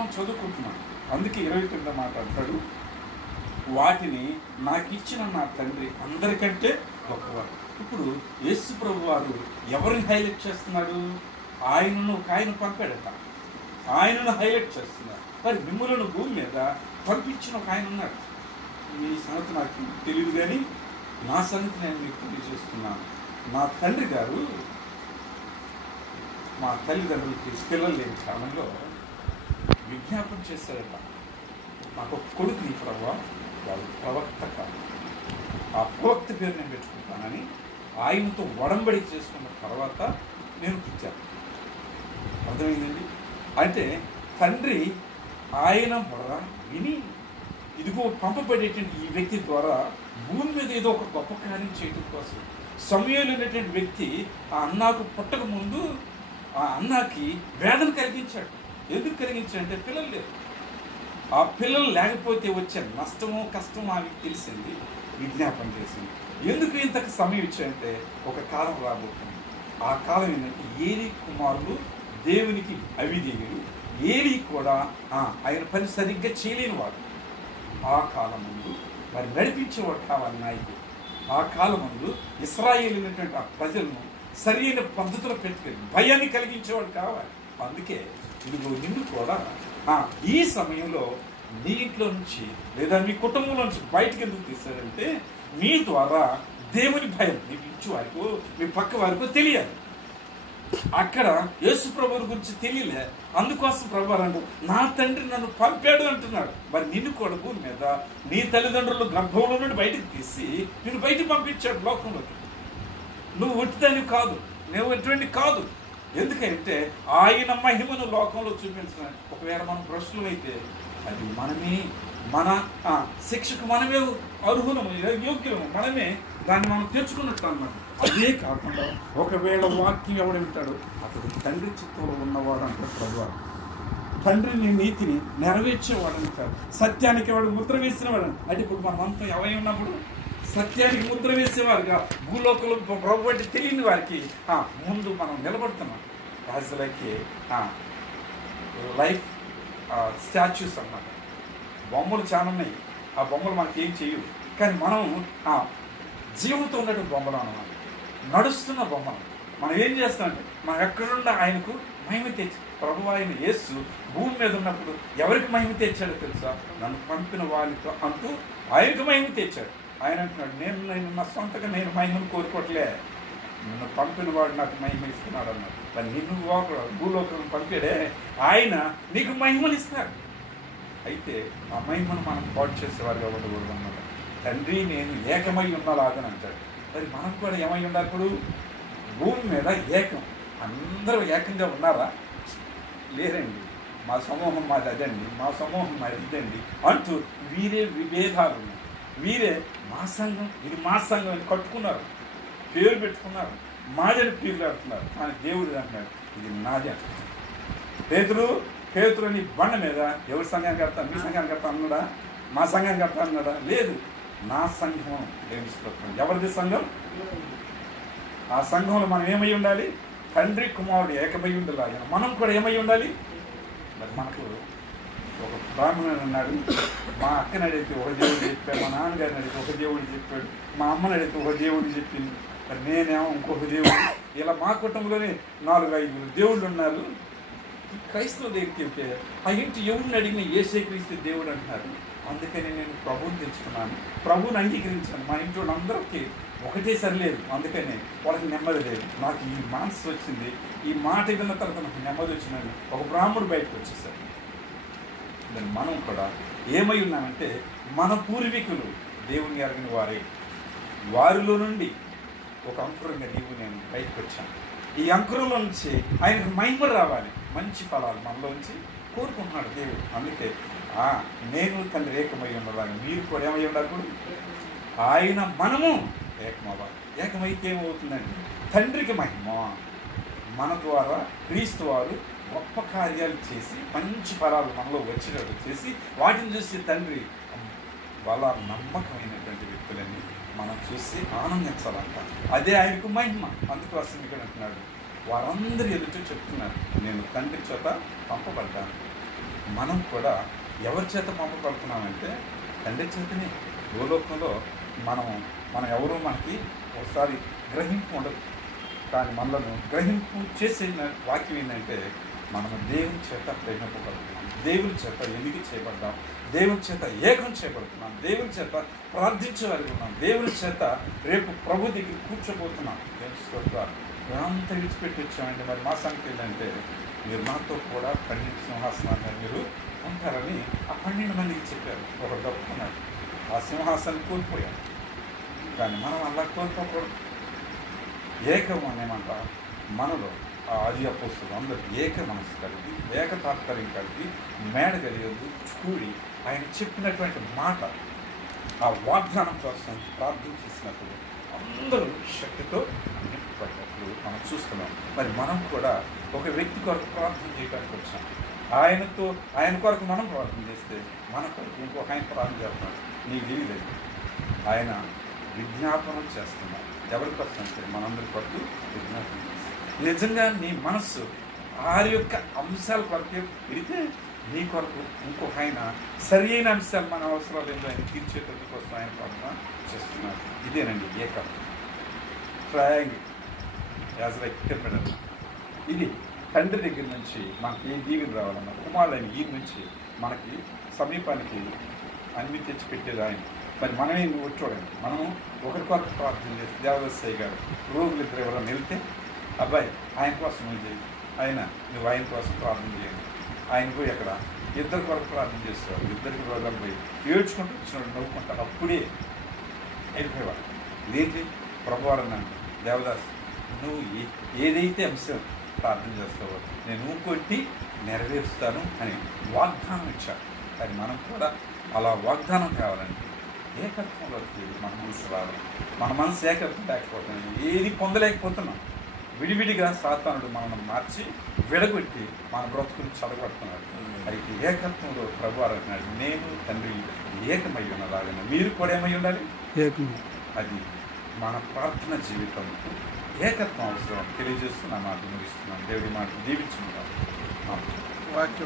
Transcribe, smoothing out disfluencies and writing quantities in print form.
చదువుకుంటున్నాను. అందుకే 29 మాట అంటాడు, వాటిని నాకు ఇచ్చిన నా తండ్రి అందరికంటే గొప్పవాడు. ఇప్పుడు యేసు ప్రభు వారు ఎవరిని హైలైట్ చేస్తున్నాడు? ఆయనను ఒక ఆయన పంపాడట, ఆయనను హైలైట్ చేస్తున్నారు. మరి మిమ్మల్ని భూమి మీద పంపించిన ఒక ఆయన ఉన్నాడు. మీ సంగతి నాకు తెలియదు, కానీ నా సంగతి నేను మీకు తెలియజేస్తున్నాను. మా తండ్రి గారు మా తల్లిదండ్రులకి పిల్లలు లేని కాలంలో విజ్ఞాపన చేశాడట, నాకు ఒక కొడుకుని ప్రభు, వాడు ప్రవక్త కాదు, ఆ ప్రవక్త పేరు నేను పెట్టుకుంటానని ఆయనతో ఒడంబడి చేసుకున్న తర్వాత నేను పుట్టాను. అర్థమైందండి? అంటే తండ్రి ఆయన మొర విని, ఇదిగో పంపబడేటువంటి ఈ వ్యక్తి ద్వారా భూమి మీద ఏదో ఒక గొప్ప కార్యం చేయడం కోసం సమూయేలు అనేటువంటి వ్యక్తి ఆ అన్నాకు పుట్టక ముందు ఆ అన్నాకి వేదన కలిగించాడు. ఎందుకు కలిగించాడంటే పిల్లలు లేరు. ఆ పిల్లలు లేకపోతే వచ్చే నష్టమో కష్టమో ఆమెకు తెలిసింది, విజ్ఞాపన చేసింది. ఎందుకు ఇంతకు సమయం ఇచ్చాడంటే ఒక కాలం రాబోతుంది. ఆ కాలం ఏంటంటే ఏలీ కుమారులు దేవునికి అవిధేయులు, ఏలీ కూడా ఆయన పని సరిగ్గా చేయలేని వాడు. ఆ కాలం ముందు మరి నడిపించేవాడు కావాలి నాయకుడు. ఆ కాలం ముందు ఇశ్రాయేలు అనేటువంటి ఆ ప్రజలను సరైన పద్ధతిలో పెట్టుకుని భయాన్ని కలిగించేవాడు కావాలి. అందుకే ఇదిగో నిన్ను కూడా ఈ సమయంలో నీ ఇంట్లో నుంచి లేదా మీ కుటుంబంలో నుంచి బయటకు ఎందుకు తీశాడంటే మీ ద్వారా దేవుని భయం మీకు ఇచ్చు వారికో మీ పక్క వారికో తెలియాలి. అక్కడ యేసు ప్రభువు గురించి తెలియలే, అందుకోసం ప్రభు అంటూ నా తండ్రి నన్ను పంపాడు అంటున్నాడు. మరి నిన్ను కూడా భూమి మీద నీ తల్లిదండ్రులు గర్భంలో నుండి బయటకు తీసి నిన్ను బయటకు పంపించాడు లోకంలోకి. నువ్వు ఒట్టిదాన్ని కాదు, నువ్వు ఎటువంటి కాదు. ఎందుకంటే ఆయన మహిమను లోకంలో చూపించడానికి. ఒకవేళ మనం భ్రష్టులు అయితే అది మనమే, మన శిక్షకు మనమే అర్హులము, యోగ్యము, మనమే దాన్ని మనం తెచ్చుకున్నట్టు అన్నమాట. అదే కాకుండా ఒకవేళ వాక్యం ఎవడు వింటాడు అతడు తండ్రి చిత్తంలో ఉన్నవాడు అంటే ప్రభు. తండ్రిని నీతిని నెరవేర్చేవాడు అంటారు. సత్యానికి వాడు ముద్ర వేసినవాడు అంటే ఇప్పుడు మనమంతా ఎవై ఉన్నప్పుడు సత్యానికి ముద్ర వేసేవారుగా భూలోకంలో ప్రభు అంటే తెలియని వారికి ముందు మనం నిలబడుతున్నాం. యాజ్ లైక్ లైఫ్ స్టాచ్యూస్ అన్నమాట. బొమ్మలు చాలా ఉన్నాయి, ఆ బొమ్మలు మనకి ఏం చేయవు, కానీ మనం జీవంతో ఉన్నటువంటి బొమ్మలు అన్నమాట, నడుస్తున్న బొమ్మలు. మనం ఏం చేస్తామంటే మనం ఎక్కడుండా ఆయనకు మహిమ తెచ్చి ప్రభు ఆయన యేసు భూమి మీద ఉన్నప్పుడు ఎవరికి మహిమ తెచ్చాడో తెలుసా? నన్ను పంపిన వాళ్ళతో అంటూ ఆయనకు మహిమ తెచ్చాడు. ఆయన అంటున్నాడు, నేను నా సొంతగా నేను మహిమను కోరుకోవట్లే, నన్ను పంపిన వాడు నాకు మహిమ ఇస్తున్నాడు అన్నాడు. మరి నిన్ను భూలోకం పంపాడే ఆయన నీకు మహిమను ఇస్తాడు. అయితే ఆ మహిమను మనం పాటు చేసేవారుగా ఉండకూడదు అన్నమాట. తండ్రి నేను ఏకమై ఉన్నలాగని అంటాడు. మరి మనం కూడా ఏమై ఉండాలి? ఇప్పుడు భూమి మీద ఏకం, అందరూ ఏకంగా ఉన్నారా? లేరండి. మా సమూహం మాది అదండి, మా సమూహం మాది ఇదండి అంటూ వీరే విభేదాలు ఉన్నాయి. వీరే మా సంఘం, ఇది మా సంఘం అని కట్టుకున్నారు, పేరు పెట్టుకున్నారు, మాదని పేరు పెడుతున్నారు. కానీ దేవుడు అంటున్నాడు ఇది నాది అంటున్నాడు. పేతురు అని బండ మీద ఎవరి సంఘాన్ని కడతాను, మీ సంఘాన్ని కడతాను అన్నాడా? మా సంఘాన్ని కడతాను అన్నాడా? లేదు, నా సంఘం దేవుడు. ఎవరిది సంఘం? ఆ సంఘంలో మనం ఏమై ఉండాలి? తండ్రి కుమారుడు ఏకమై ఉండాలి. మనం కూడా ఏమై ఉండాలి? మరి మనకు ఒక బ్రాహ్మణుడు అన్నాడు, మా అక్కని అడిగితే ఒక దేవుడు చెప్పాడు, మా నాన్నగారిని అడిగితే ఒక దేవుడు చెప్పాడు, మా అమ్మని అడిగితే ఒక దేవుడు చెప్పింది, మరి నేనేమో ఇంకొక దేవుడు. ఇలా మా కుటుంబంలోనే 4-5 దేవుళ్ళు ఉన్నారు. క్రైస్తవ దగ్గరికి వెళ్తే ఆ ఇంటి ఎవరిని అడిగినా యేసే క్రీస్తు దేవుడు అంటున్నారు. అందుకని నేను ప్రభువుని తెలుసుకున్నాను, ప్రభువుని అంగీకరించాను. మా ఇంట్లో అందరికీ ఒకటే సరిలేదు, అందుకని వాళ్ళకి నెమ్మది లేదు. నాకు ఈ మనసు వచ్చింది, ఈ మాట విన్న తర్వాత నాకు నెమ్మది వచ్చిందని ఒక బ్రాహ్మణుడు బయటకు వచ్చేసాడు. దాన్ని మనం కూడా ఏమై ఉన్నామంటే మన పూర్వీకులు దేవుని ఎరగిన వారే, వారిలో నుండి ఒక అంకురంగా నీవు నేను బయటకు వచ్చాను. ఈ అంకురంలో నుంచి ఆయనకు మహిమ రావాలి, మంచి ఫలాలు మనలోంచి కోరుకుంటున్నాడు దేవుడు. అందుకే నేను తండ్రి ఏకమై ఉన్నవారు, మీరు కూడా ఏమై ఉండకూడదు, ఆయన మనము ఏకమవ్వాలి. ఏకమైతే ఏమవుతుందండి? తండ్రికి మహిమ మన ద్వారా క్రీస్తు వారు గొప్ప కార్యాలు చేసి మంచి ఫలాలు మనలో వచ్చేటట్టు చేసి వాటిని చూసి తండ్రి వాళ్ళ నమ్మకమైనటువంటి వ్యక్తులని మనం చూసి ఆనందించాలంట. అదే ఆయనకు మహిమ. అందుకు వస్తుంది ఇక్కడ అంటున్నాడు, వారందరూ ఎదుట చెప్తున్నారు నేను తండ్రి చేత పంపబడ్డాను. మనం కూడా ఎవరి చేత పంపబడుతున్నామంటే తండ్రి చేతనే. భూలోకంలో మనం మనం ఎవరో మనకి ఒకసారి గ్రహింపు ఉండదు. కానీ మనలను గ్రహింపు చేసే వాక్యం ఏంటంటే మనము దేవుని చేత ప్రేమింపబడుతున్నాం, దేవుని చేత ఎన్నిక చేయబడ్డాం, దేవుని చేత ఏకం చేయబడుతున్నాం, దేవుని చేత ప్రార్థించగలిగి ఉన్నాం, దేవుని చేత రేపు ప్రభు దగ్గర కూర్చోబోతున్నాం. మేమంతా విడిచిపెట్టి వచ్చామండి. మరి మా సంగతి ఏంటంటే మీరు నాతో కూడా 12 సింహాసనాన్ని మీరు ఉంటారని ఆ 12 మందికి చెప్పారు. ఒకరు తప్పుకున్నాడు, ఆ సింహాసనం కోల్పోయాడు. కానీ మనం అలా కోల్పోకూడదు. ఏకం అనేమంట మనలో ఆ ఆది అపోస్తులు అందరూ ఏక మనసు కలిగి, ఏక తాత్పర్యం కలిగి, మేడ కలిగి కూడి ఆయన చెప్పినటువంటి మాట, ఆ వాగ్దానం కోసం ప్రార్థన చేసినప్పుడు అందరూ శక్తితో నింపబడ్డట్లు మనం చూస్తున్నాం. మరి మనం కూడా ఒక వ్యక్తి కొరకు ప్రార్థన చేయడానికి వచ్చాం. ఆయన కొరకు మనం ప్రార్థన చేస్తే మన కొరకు ఇంకొక ఆయన ప్రార్థన చేస్తున్నాడు. నీకు తెలియలేదు, ఆయన విజ్ఞాపనం చేస్తున్నాడు. ఎవరి కొరకు అంటే మనందరి కొరకు విజ్ఞాపనం చేస్తాం. నిజంగా నీ మనస్సు వారి యొక్క అంశాల కొరకే పెడితే నీ కొరకు ఇంకొక ఆయన సరి అయిన అంశాలు మన అవసరాలు ఏంటో ఆయన తీర్చేటట్టు కోసం ఆయన ప్రార్థన చేస్తున్నారు. ఇదేనండి ఏకం. Triangle as like pyramid. ఇది తండ్రి దగ్గర నుంచి మనకి ఏ దీవెన రావాలన్నా కుమారుడైన ఈ నుంచి మనకి సమీపానికి అన్ని తెచ్చి పెట్టేది ఆయన. మరి మనమే నువ్వు చూడండి, మనము ఒకరి కొరకు ప్రార్థన చేసి దేవదస్సయ్య గారు రోగులు ఇద్దరు ఎవరైనా వెళ్తే అబ్బాయి ఆయన కోసం నువ్వు చేయి, నువ్వు ఆయన కోసం ప్రార్థన చేయండి. ఆయన పోయి అక్కడ ఇద్దరు కొరకు ప్రార్థన చేసేవాడు. ఇద్దరికి రోగాలు పోయి ఏడ్చుకుంటూ వచ్చినాడు, నవ్వుకుంటాడు. అప్పుడే వెళ్ళిపోయేవాడు. లేచి ప్రభువారు అన్నాడు, దేవదాస్ నువ్వు ఏదైతే అంశం ప్రార్థన చేస్తావో నేను కొట్టి నెరవేరుస్తాను అని వాగ్దానం ఇచ్చాడు. కానీ మనం కూడా అలా వాగ్దానం కావాలంటే ఏకత్వంలోకి మన మనసు రావాలి. మన మనసు ఏకత్వం లేకపోతే ఏది పొందలేకపోతున్నాం. విడివిడిగా సాతానుడు మనల్ని మార్చి విడగొట్టి మన బ్రతుకుని చదవబడుతున్నాడు. అయితే ఏకత్వంలో ప్రభువారు అంటున్నాడు, నేను తండ్రి ఏకమై ఉన్నలాగా మీరు కూడా ఏమై ఉండాలి, అది మన ప్రార్థన జీవితంకు ఏకత్వం అవసరం తెలియజేస్తూ నా మాట ముగిస్తున్నాను. దేవుడి మాట దీవించుకున్నాను. వాక్యం